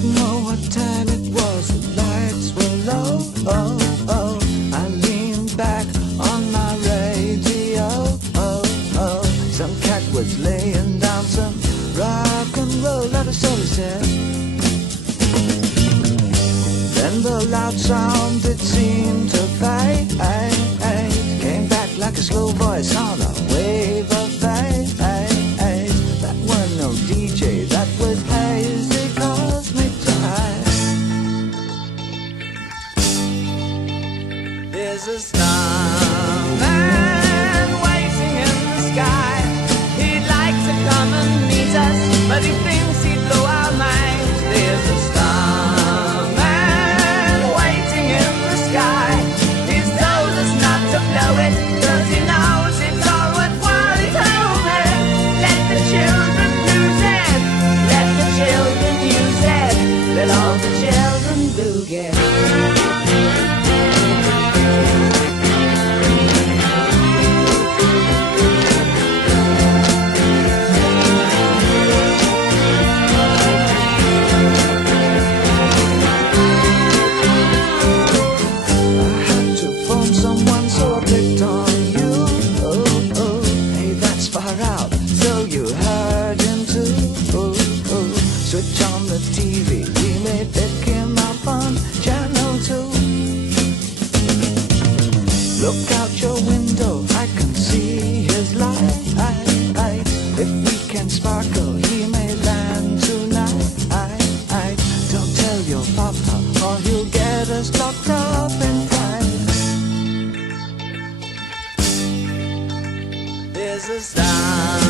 Didn't know what time it was, the lights were low. Oh, oh. I leaned back on my radio. Oh, oh. Some cat was laying down some rock and roll that a solo said. Then the loud sound it seemed to fade, came back like a slow voice on a wave of fade. That was no DJ, that was hazy cosmic jive. There's a starman waiting in the sky. He'd like to come and meet us, but he thinks he'd blow our minds. There's a starman waiting in the sky. He's told us not to blow it, 'cause he knows it's all worthwhile. He told me, let the children lose it, let the children use it, let all the children boogie. Switch on the TV, we may pick him up on channel 2. Look out your window, I can see his light. If we can sparkle, he may land tonight. Don't tell your papa, or he'll get us locked up in pride. There's a star